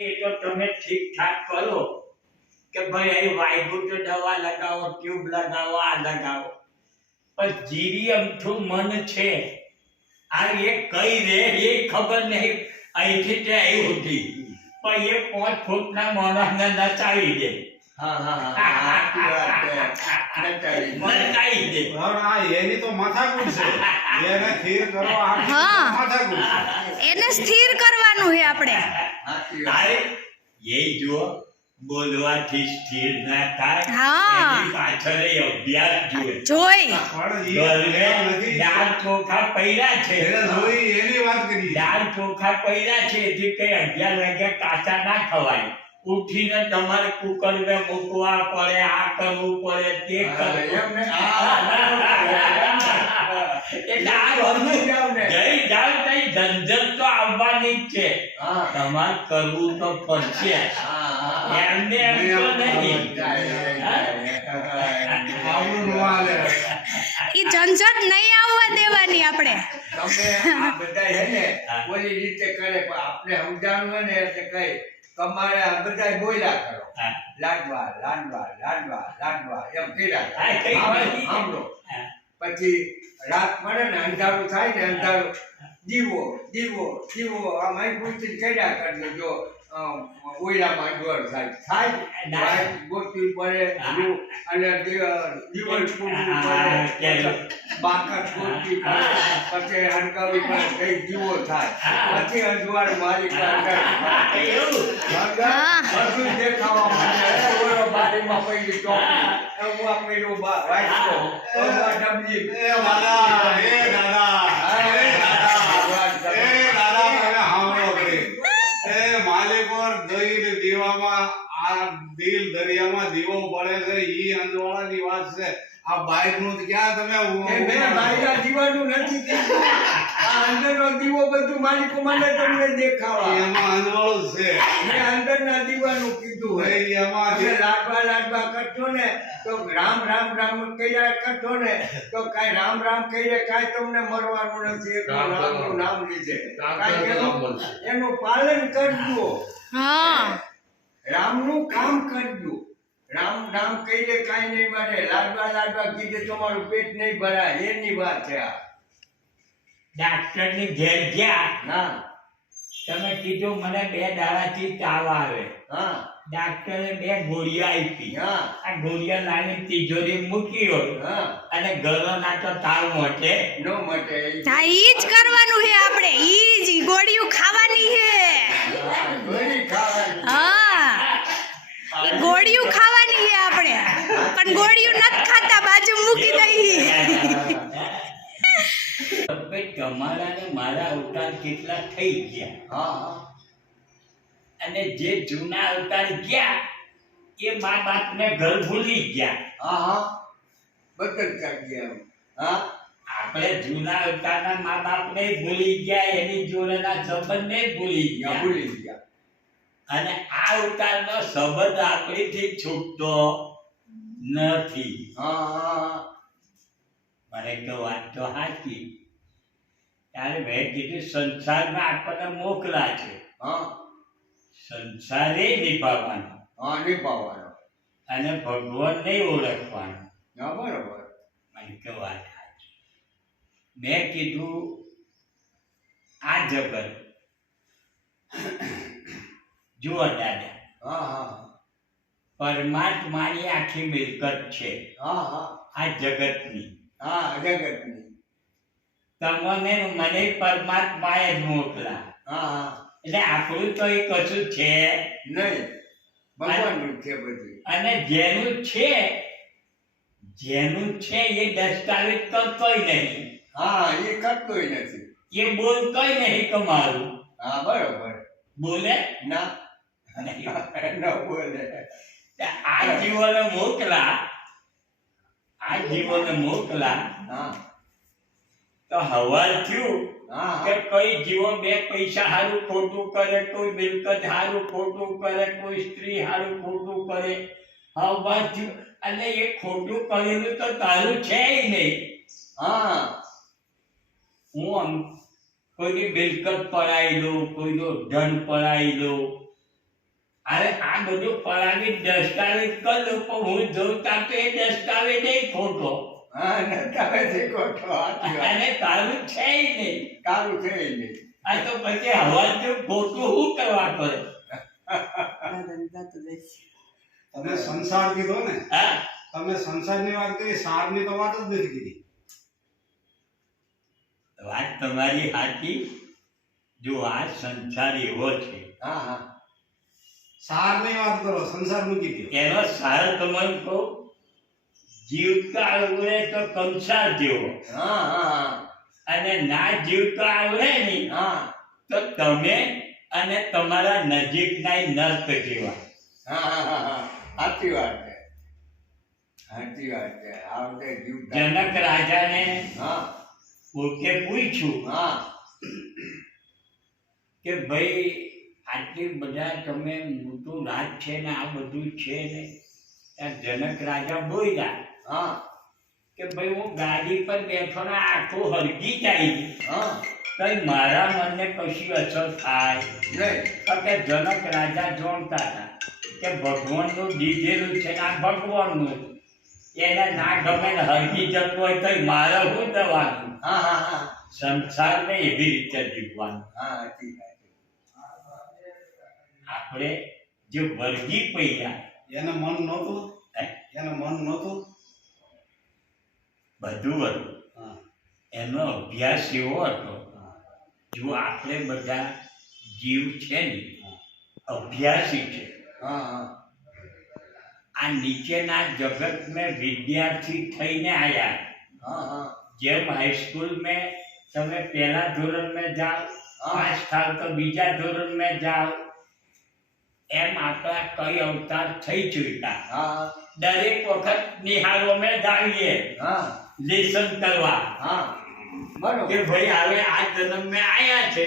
એ તો તમે ઠીક ઠાક કરો કે ભાઈ, અહીં વાયગુટ દવા લગાવો ટ્યુબ લગાવો, આ લગાવો. પણ જીવી અમથું મન છે. આ એ કઈ રે, એ ખબર નહીં. અહીંથી તે અહીં સુધી પણ એ પાંચ ફૂટના માણસને નચાવી દે. સ્થિર ના થાય. એની પાછળ અભ્યાસ જુએ જોઈ ચોખા પૈડા છે એની વાત કરી દાળ ચોખા પૈડા છે કઈ અગિયાર વાગ્યા કાચા ના ખવાય ઉઠીને તમારે કુકર ને મૂકવા પડે આ કરવું પડે તે કરવું એટલે આ ઘરનું જાવ ને. જઈ જાવ તઈ ઝંઝટ તો આવવાની જ છે. તમારે કરવું તો પડશે. હા, હા. એમને એમ તો નહીં. આવડું નો હાલે. ઈ ઝંઝટ નહીં આવવા દેવાની આપણે. તમે આ બધા છે ને ઓલી રીતે કરે પણ આપણે સમજાવવું હોય ને એટલે કઈ તમારે બધા બોલ્યા કરો. લાડવા લાડવા લાડવા લાડવા એમ કર્યા. પછી રાત પડે ને અંધારું થાય ને અંધારું દીવો દીવો દીવો આ અહીં પૂછીને કર્યા કરજો જો ઓયલામાં અજવાળ થાય. થાય ના. પડે અને દી- દીવલ પડે. બાકસ ગોતવી પડે. પછી પડે કઈ દીવો થાય. પછી અજવાર માલિક દીવામાં આ દિલ દરિયામાં દીવો પડે છે ઈ અંજવાળાની વાત છે. આ બાઈકનું ક્યાં તમે એ મેં બાયરા દીવાનું નથી કીધું. આ અંદરનો દીવો બધું માલિકો મને તમને દેખાવા એમાં અંજવાળું છે. મેં અંદરના દીવાનું કીધું હોય. એમાં જે- લાડવા લાડવા કરશો ને તો રામ રામ રામ કર્યા કરશો ને તો કાંઈ રામ રામ કહીએ કાંઈ તમને મરવાનું નથી. એકલું રામનું નામ લીધે. કાંઈ એનું એનું પાલન કરજો. હા. રામનું કામ કરજો. રામ રામ કહીએ કાંઈ નહીં બને. લાડવા લાડવા કીધે તમારું પેટ નહીં ભરાય. એની વાત છે આ. ડાક્ટરની ઘેર ગયા. હા. તમે કીધું મને બે દાડાથી તાવ આવે. હા. ડાક્ટરે બે ગોળીઓ આપી. હા. આ ગોળીઓ લાવી તિજોરી મૂકી હોય. હા. અને ગળો ના તો તાવ મટે. નો મટે. હા ઈ જ કરવાનું છે આપણે. ઈ જ ગોળીઓ ખાવાની છે હા, ગોળી ખાવાની. હા. ગોળીઓ પણ ગોળીઓ નથી ખાતા બાજુ મૂકી દઈ. તમારા ને મારા અવતાર કેટલા થઈ ગયા? હા હા. અને જે જૂના અવતાર ગયા એ મા બાપ ને ઘર ભૂલી ગયા. હા હા. બદલ હા? આપણે જૂના અવતારના મા બાપ ને ભૂલી ગયા એની જોડેના સંબંધ ને ભૂલી ગયા. ભૂલી ગયા. અને આ અવતારનો સંબંધ આપણીથી છૂટતો. નથી. મને તો વાત તો સાચી. ત્યારે મેં કીધું સંસારમાં આપણને મોકલા છે. સંસાર સંસારે નિભાવવાનો. હા નિભાવવાનો. અને ભગવાન ઓળખવાનો. ઓળખવાનું બરોબર. મને તો વાત સાચી. મેં કીધું આ જગત. જુઓ દાદા. હા હા. પરમાત્માની આખી મિલકત છે. હા હા. આ જગતની. હા જગતની. તમને મને પરમાત્માએ જ મોકલા. હા હા. એટલે આપણું તો એ કશું છે નહીં. ભગવાનનું છે બધું. અને જેનું છે જેનું છે એ દસ્તાવેજ કરતોય નહીં. હા એ કરતોય નથી. એ બોલતોય નહીં કમારું હા બરોબર. બોલે? ના. ન બોલે. આ જીવોને મોકલા આ જીવોને મોકલા હા. તો હવાલ થયું કે કઈ જીવો બે પૈસા હારું ખોટું કરે કોઈ મિલકત હારું ખોટું કરે કોઈ સ્ત્રી હારું ખોટું કરે. હવા થયું. અને એ ખોટું કરેલું તો તારું છે નહીં. હા. હું કોઈની મિલકત પડાવી લઉં કોઈનો ધન પડાવી લઉં અરે આ બધું પરાવી દસ્તાવેજ કરું લોકો હું જોતા તો એ દસ્તાવેજ નહીં ખોટો. હા છે ખોટો વાત. અને છે નહીં. તારું છે નહીં. આ તો પછી હવા જો ખોટું શું કરવા પડે તમે સંસાર કીધો ને હા? તમે સંસારની વાત કરી સારની તો વાત જ નથી કીધી. વાત તમારી સાચી જો આ સંસાર એવો છે. હા હા. સારની વાત કરો સંસાર મૂકી દો એનો સાર તમને તો જીવતા આવડે તો કંસાર જેવો. હા હા અને ના જીવતા આવડે ને હા. તો તમે અને તમારા નજીકના નર્ક જેવા. હા હા હા હા. સાચી વાત છે. સાચી વાત છે. આ જીવ જીવતા જનક રાજાને હા. પોતે પૂછ્યું હા. કે ભાઈ આટલી બધા તમે મોટું રાજ છે ને આ બધું છે ને જનક રાજા બોલ્યા હા. કે ભાઈ હું ગાડી પર બેઠો ને આખું હરગી જાય હા. કઈ મારા મનને કશી અસર થાય નહીં. કે જનક રાજા જોણતા હતા કે ભગવાનનું દીધેલું છે ને આ ભગવાનનું એને ના ગમે ને હરગી જતું હોય તો મારે શું દવાનું હા હા હા. સંસારને એવી રીતે જીવવાનું. હા સાચી આપણે જે વળગી પડ્યા એને મન નહોતું એને મન નહોતું. બધું હતું એનો અભ્યાસ એવો હતો જો આપણે બધા જીવ છે ને અભ્યાસી છે. આ નીચેના જગત મેં વિદ્યાર્થી થઈને આવ્યા જેમ હાઈસ્કૂલ મેં તમે પહેલા ધોરણ મેં જાઓ પાંચ સાલ તો બીજા ધોરણ મેં જાઓ. એમ આપણા કઈ અવતાર થઈ ચૂક્યા. દરેક વખત નિહારો में જાવીએ લેસન કરવા. હા. કે ભાઈ હવે આ જન્મ મેં આયા છે.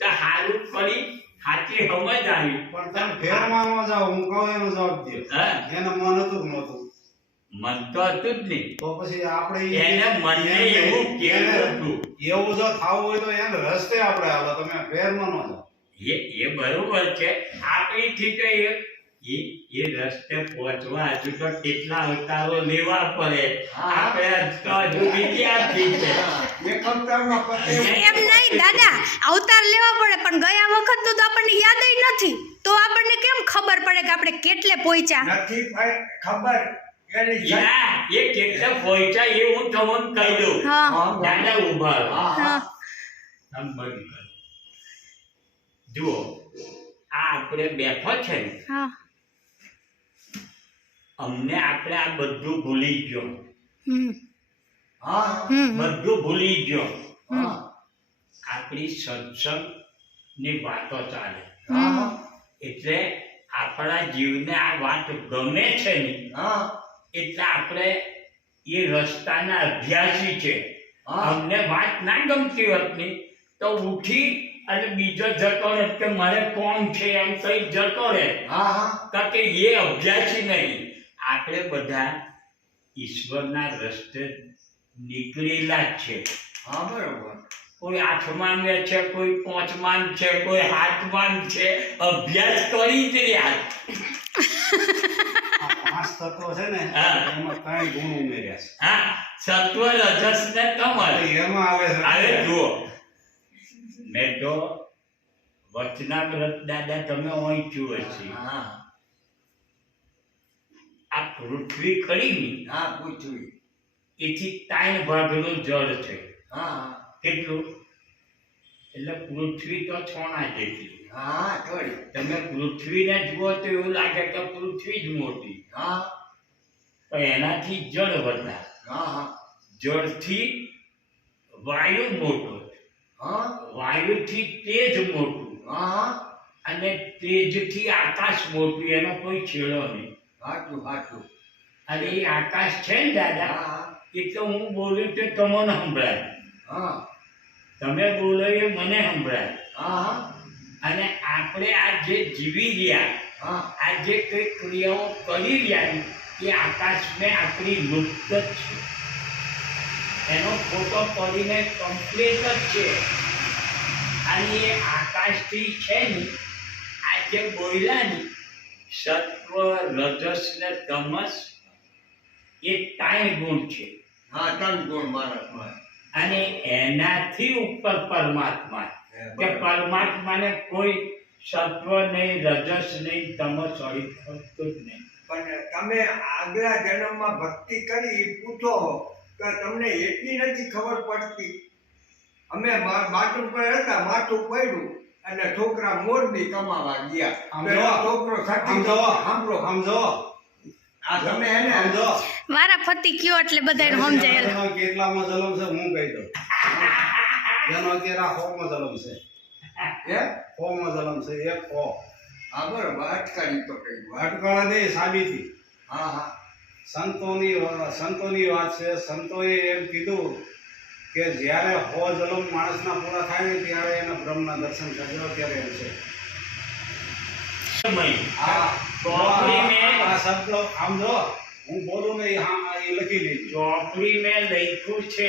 તો હારું કરી સાચી સમજ આવી. પણ તમે ફેરમાં ન જાઓ હું કહું એનો જવાબ દે હા? એને મન હતું નહોતું? મન તો હતું જ નહીં તો પછી આપણે એને મનને એવું કેવું હતું. એવું જો થાવું હોય તો એને રસ્તે આપણે આવો તમે ફેરમાં ન જાઓ. એ એ બરોબર છે. આપણીથી તો એ એ એ રસ્તે પહોંચવા હજુ તો કેટલા અવતારો લેવા પડે. આપણે તો હજુ વિદ્યાર્થી છે. એમ નહીં દાદા અવતાર લેવા પડે પણ ગયા વખત તો આપણને યાદ નથી. તો આપણને કેમ ખબર પડે કે આપણે કેટલે પહોંચ્યા? નથી ખબર. એ કેટલે પહોંચ્યા એ હું તમને કહી દઉં. દાદા ઊભા હા. જુઓ. આ આપણે બેઠો છે ને હા. અમને આપણે આ બધું ભૂલી ગયો. હા. બધું ભૂલી ગયો. આપણી સત્સંગની વાતો ચાલે. હા. એટલે આપણા જીવને આ વાત ગમે છે ને હા. એટલે આપણે એ રસ્તાના અભ્યાસી છે. હા. અમને વાત ના ગમતી હોતની તો ઉઠી અને બીજો જતો રહે કે મારે કોણ છે એમ કઈ જતો રહે હા હા. કે એ અભ્યાસી નહીં. આપણે બધા ઈશ્વરના રસ્તે નીકળેલા જ છે. હા બરોબર. કોઈ આઠમાન છે કોઈ પાંચમાન છે કોઈ હાથમાન છે. અભ્યાસ કરી જ રહ્યા આ પાંચ તત્વો છે ને હા. એમાં કઈ ગુણ ઉમેર્યા હા સત્વ રજસ ને કમળ છે એમાં આવે આવે જુઓ. મેં તો વચના વ્રત દાદા તમે ઓંચ્યું હશે. હા. આ પૃથ્વી ખરી ને હા પૃથ્વી. એથી ત્રણ ભાગનું જળ છે. હા. કેટલું? એટલે પૃથ્વી તો છોણા જેટલી. હા થોડી તમે પૃથ્વીને જુઓ તો એવું લાગે કે પૃથ્વી જ મોટી. હા. પણ એનાથી જળ વધારે. હા હા. જળથી વાયુ મોટો વાયુથી તેજ મોટું. હા અને તેજથી આકાશ મોટું એનો કોઈ છેડો નહીં. હાચું હાચું. અને એ આકાશ છે ને દાદા હા એટલે હું બોલું તે તમને સંભળાય. હા. તમે બોલો એ મને સંભળાય. હા અને આપણે આ જે જીવી રહ્યા હા. આ જે કંઈક ક્રિયાઓ કરી રહ્યા એ આકાશને આપણી મુક્ત છે. એનો ફોટો પોલીને કમ્પ્લીટ જ છે. અને એ આકાશથી છે ને આ જે બોયલાની સત્વ રજસ ને તમસ એ ત્રણ ગુણ છે. હા ત્રણ ગુણ મારા અને એનાથી ઉપર પરમાત્મા. કે પરમાત્માને કોઈ સત્વ નહીં રજસ નહીં તમસ હોય થતું જ નહીં. પણ તમે આગલા જન્મમાં ભક્તિ કરી પૂછો તો તમને એટલી નથી ખબર પડતી. અમે મા- બાટું પર હતા માથું પડ્યું અને છોકરા મોરબી કમાવા ગયા. આમ છોકરો સાચી સાંભળો. સમજો આ તમે એને આમ મારા પતિ કયો એટલે બધાને સમજાય એનો કેટલામાં જલમ છે હું કહી દઉં. જેનો અત્યારે હોમાં જલમ છે? એ હોમાં જલમ છે? એક હો. હા બરોબર. અટકાવી તો કઈ વાત. અટકળા નહીં સાબિતી. હા હા. સંતોની સંતોની વાત છે. સંતોએ એમ કીધું કે જ્યારે હો જલમ માણસના પૂરા થાય ને ત્યારે એને બ્રહ્મના દર્શન થશે ત્યારે એમ છે. શબ્દ આમ જો હું બોલું ને એ લખી લેજો. ચોપડી મેં લખ્યું છે